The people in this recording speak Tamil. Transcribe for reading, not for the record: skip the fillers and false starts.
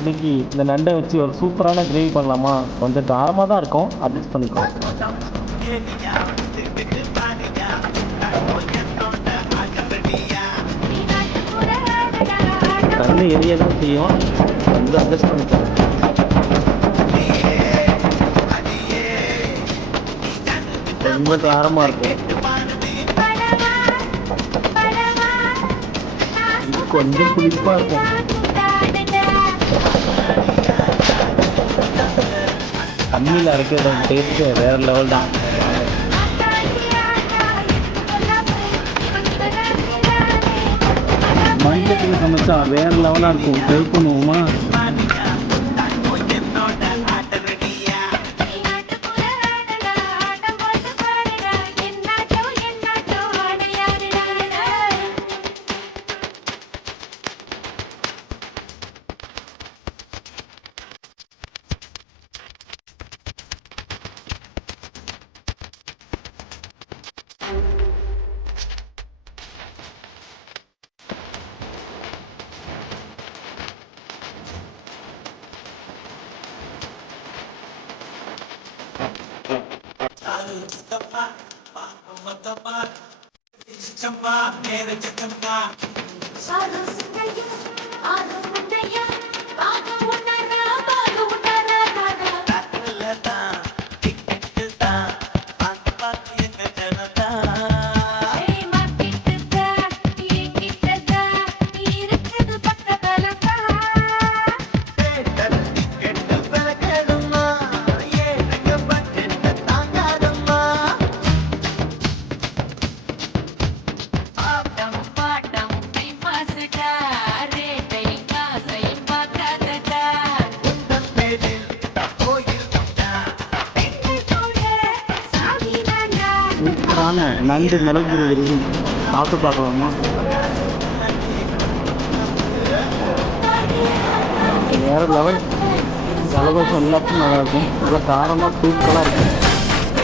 இன்னைக்கு இந்த நண்டை வச்சு ஒரு சூப்பரான கிரேவி பண்ணலாமா? கொஞ்சம் காரமாக தான் இருக்கும், அட்ஜஸ்ட் பண்ணிக்கோ. தண்ணி எரிய தான் செய்யும், கொஞ்சம் அட்ஜஸ்ட் பண்ணிக்கோ. ரொம்ப காரமாக இருக்கும், இது கொஞ்சம் புளிப்பாக இருக்கும். தண்ணியில் அரைக்கிற டேஸ்ட்டு வேறு லெவல் தான். மஞ்சள் சமைச்சா வேறு லெவலாக இருக்கும், ட்ரை பண்ணுவோமா? சூப்பரான நண்டு மிளகு சாப்பிட்டு பார்க்கலாமா? வேறு லெவல். ஜலதோஷம் எல்லாத்துக்கும் நல்லாயிருக்கும், நல்லா காரமாக தூக்கலாக இருக்கும்.